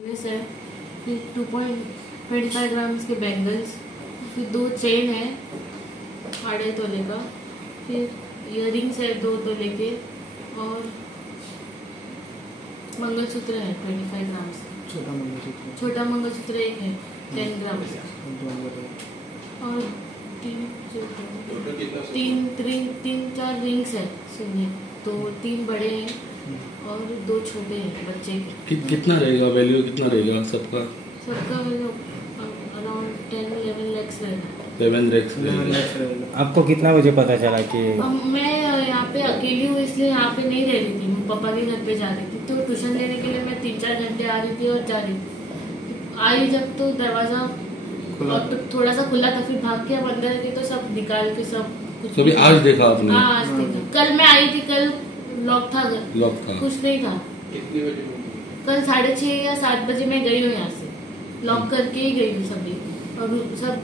है, फिर 2.25 ग्राम्स के बैंगल्स, फिर 2 चेन है 2.5 तोले का, फिर इयररिंग्स है 2 तोले के, और मंगलसूत्र है 25 ग्राम्स का। छोटा मंगलसूत्र एक है 10 ग्राम्स का, और तीन चार रिंग्स है सोने, तो 3 बड़े हैं और 2 छोटे हैं बच्चे के। कितना रहेगा वैल्यू, कितना रहेगा सबका वैल्यू अराउंड 10-11 लाख रहेगा। 11 लाख। आपको कितना बजे पता चला कि मैं यहाँ पे अकेली हूँ, इसलिए यहाँ पे नहीं रह रही थी, मैं पापा के घर पे जा रही थी, तो ट्यूशन लेने के लिए मैं 3-4 घंटे आ रही थी और जा रही थी। आई जब तो दरवाजा तो थोड़ा सा खुला था, फिर भाग के अब अंदर गई तो सब निकाल के सब कुछ। कभी आज देखा आपने? हाँ आज देखा। कल मैं आई थी, कल लॉक था घर, लॉक था, कुछ नहीं था। कितने बजे? कल 6:30 या 7 बजे मैं गई हूँ यहाँ से, लॉक करके ही गई हूँ सभी, और सब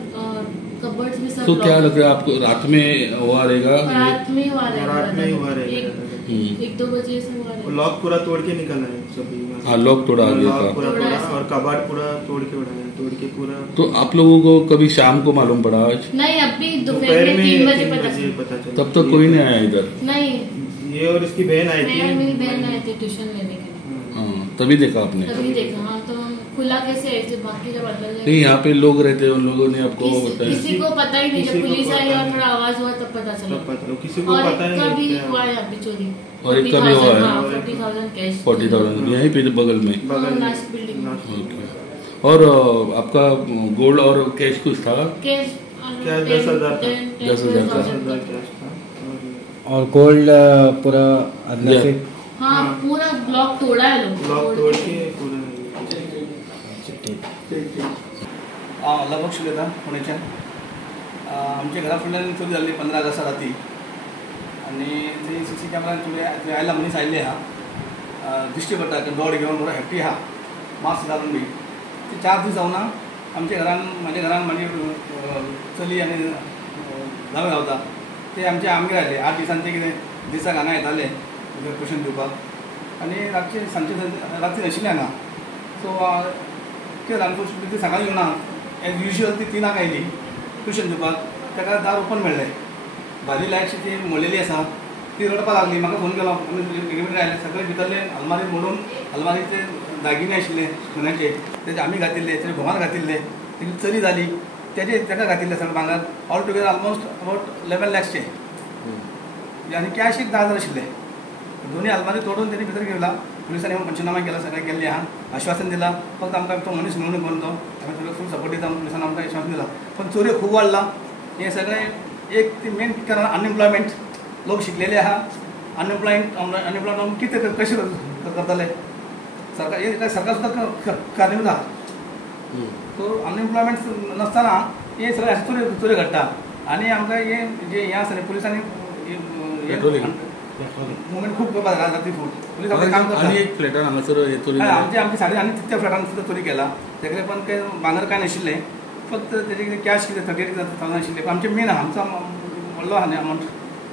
कबर्ड्स भी सब। तो क्या लग रहा है आपको, रात में हुआ रहेगा? रात में हुआ रहेगा 1-2 बजे से हुआ रहेगा। लॉक पूरा तोड़ के निकला है सभी। हाँ, लॉक तोड़ा गया था पूरा और कबाड़ पूरा तोड़ के उड़ाया, तोड़ के पूरा। तो आप लोगों को कभी शाम को मालूम पड़ा? आज नहीं, अभी दोपहर में 3 बजे पता चला। तब तक कोई नहीं आया इधर? नहीं, ये और इसकी बहन आई थी, मेरी बहन आई थी ट्यूशन लेने के लिए। हाँ, तभी देखा आपने? तभी देखा। हाँ, तो खुला कैसे ऐसे बाकी जब अंदर नहीं, यहाँ पे लोग रहते हैं, उन लोगों ने आपको बताया? किसी को पता ही नहीं, जब पुलिस आई और थोड़ा आवाज हुआ तब पता चला। किसी को पता नहीं। कभी हुआ है यहाँ पे चोरी, और एक कभी हुआ है 40,000 कैश, 40,000 यहीं पे बगल में, लास्ट बिल्डिंग। ओके। और आपका गोल्ड और कैश कुछ था? कैश 10,000 था। और गोल्ड पूरा अंदर से। हाँ, पूरा ब्लॉक तोड़ा है लोग, लॉक तोड़ के पूरा। लगभग शिलेता पुण्याच्या आमच्या घरा फुडल्यान चोरी जाल्ली 15 ऑगस्ट राती, आनी थंय CC कॅमेरान चोरी आयला मनीस आयिल्ले आहा, दिश्टी पडटा दोड घेवन बरो हॅप्टी आहा, मास्क घालून बी। ते 4 दीस जावना आमच्या घरान, म्हाज्या घरान म्हाजी चली आनी जावं रावता, ते आमगेर आयले 8 दिसान। ते कितें दिसाक हांगा येताले ट्युशन दिवपाक, आनी रातचे सांजचे रात्री नाशिल्ले हांगा। सो कितें अनफॉर्च्युनेटली ती सकाळीं येवना, एज युजल ती 3 आयली ट्युशन दिवपाक, ताका दार ओपन मेळ्ळें, भारी लायटशी ती मोडलेली आसा, ती रडपाक लागली, म्हाका फोन केलो, रेगुलेटर आयले, सगळे भितरले अलमारी मोडून, अलमारीचे दागिने आशिल्ले सोन्याचे, तेजे आमी घातिल्ले, तेजे घोवान घातिल्ले, तेजी चली जाली, ताका घातिल्ले सगळे भांगर, ऑल टुगेदर ऑलमोस्ट अबाउट 11 लॅक्सचे, आनी कॅश 10,000 आशिल्ले। दोन्ही अलमारी तोडून त्यांनी भितर घेतला, पुलिसांनी पंचनामा केला, सगळे गेल्ले आहा, आश्वासन दिला, फक्त आमकां तो मनीस मेळून करून तो आमी सगळे फूल सपोर्ट दिता, पुलिसांनी आमकां आश्वासन दिला। पण चोरी खूब वाडला, हे सगळे एक ती मेन कारण अनएम्प्लॉयमेंट, लोक शिकलेले आहा, अनएम्प्लॉयमेंट कितें कशें करतले, सरकार हे सरकार सुद्दां कारणीभूत आहा। सो अनएम्प्लॉयमेंट नसताना हे सगळे अशें चोरी घडटा, आनी आमकां हे जे हें आसा न्ही, पुलिसांनी मुवमेंट खूब करपाक जाय राती फूट, पुलीस आपलें काम करता। आनी एक फ्लॅटान हांगासर हे चोरी आमची साडी आनी त्या फ्लॅटान सुद्दां चोरी केला, तेगेले पण काही भांगर काय नाशिल्लें, फक्त तेजे कितें कॅश कितें 38,000 आशिल्ले, पण आमचे मेन आमचो व्हडलो आहा न्ही अमावंट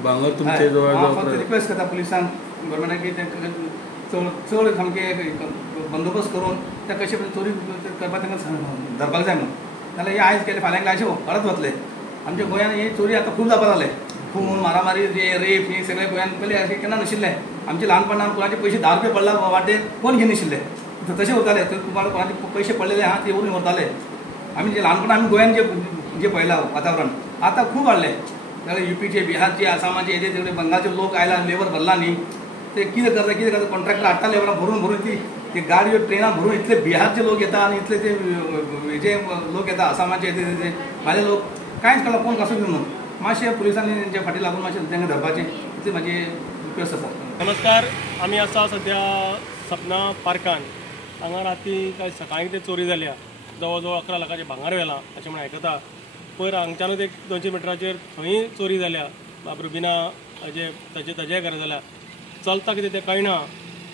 भांगर तुमचे जवळ फक्त रिक्वेस्ट करता पुलिसांक, गव्हर्मेंटाक की चड सामके बंदोबस्त करून त्या कशें पण चोरी करपाक तांकां धरपाक जाय म्हणून, नाल्यार हे आयज केले फाल्यां केले अशें परत वतले। आमच्या गोंयांत ही चोरी आतां खूब जावपाक लागले, खून मारामारी रेप हे सगळे गोंयांत पयलीं अशें केन्ना नाशिल्लें। आमचे ल्हानपणांत कोणाचे पयशे 10 रुपये पडला वाटेर कोण घेवन नाशिल्ले, तशें उरताले, कोणाचे पयशे पडलेले आहा ते व्हरून व्हरताले। आमी जे ल्हानपणांत आमी गोंयांत जे पळयलां वातावरण आतां खूब वाडलें, जाल्यार UPचे, बिहारचे, आसामाचे, हेजे सगळे बंगालचे लोक आयला, लेबर भरला न्ही, ते कितें करता कॉन्ट्रॅक्टर हाडटा लेबरां भरून ती गाडयो ट्रेनां भरून इतले बिहारचे लोक येता आनी इतले ते हेजे लोक येता, आसामाचे भायले लोक, कांयच कळना कोण कसो घेवन, मातशें पुलिसांनी जे फाटीं लागून मातशें तांकां धरपाचें, ती म्हाजी रिक्वेस्ट आसा। नमस्कार, आमी आसा सध्या सपना पार्कान, हांगा राती काय सकाळीं कितें चोरी जाल्या, जवळ जवळ 11 लाखाचें भांगर व्हेलां अशें म्हण आयकता। पयर हांगच्यानूच 100-200 मिटराचेर थंय चोरी जाल्या, रुबिना ताजे घर जाल्या, चलता कितें तें कळना,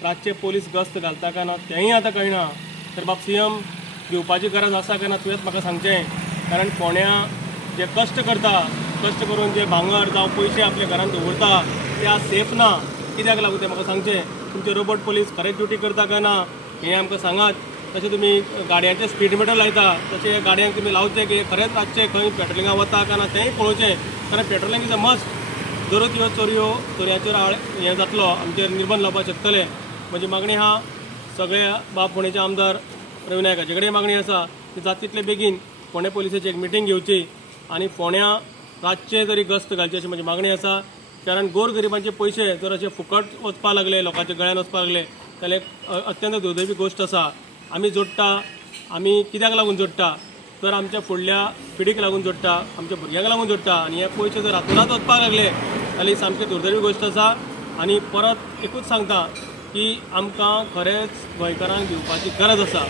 रातचे पोलीस गस्त घालता काय ना तेंय आतां कळना। तर बाब CM दिवपाची गरज आसा काय ना तुवेंच म्हाका सांगचें, कारण फोंड्या जे कश्ट करता, कश्ट करून जे भांगर जावं पयशे आपल्या घरांत दवरता ते आज सेफ ना, कित्याक लागून तें म्हाका सांगचें। तुमचे रोबोट पोलीस खरेंच ड्युटी करता काय ना हें आमकां सांगात, तशें तुमी गाडयांचे स्पीड मिटर लायता तशें गाडयांक तुमी लावचे की खरेंच रातचे खंय पेट्रोलिंगाक वता काय ना तेंय पळोवचें कारण पेट्रोलिंग इज अ मस्ट. जरूच ह्यो चोरयांचेर हें जातलो आमचेर निर्बंध लावपाक शकतले. म्हजी मागणी आहा सगळे बाब फोंडेचे आमदार रवी नायकाचे कडेन मागणी आसा की जाता तितले बेगीन फोंडे पुलिसेची एक मिटींग घेवची आनी फोंड्या रातचे तरी गस्त घालची अशी म्हजी मागणी आसा. कारण गोरगरिबांचे पयशे जर अशे फुकट वचपाक लागले लोकांच्या गळ्यान वचपाक लागले जाल्यार अत्यंत दुर्दैवी गोश्ट आसा. आमी जोडटा आमी कित्याक लागून जोडटा तर आमच्या फुडल्या पिढीक लागून जोडटा आमच्या भुरग्यांक लागून जोडटा आनी हे पयशे जर रातोरात वचपाक लागले जाल्यार ही सामकी दुर्दैवी गोश्ट आसा. आनी परत एकूच सांगता की आमकां खरेंच गोंयकारांक दिवपाची गरज आसा.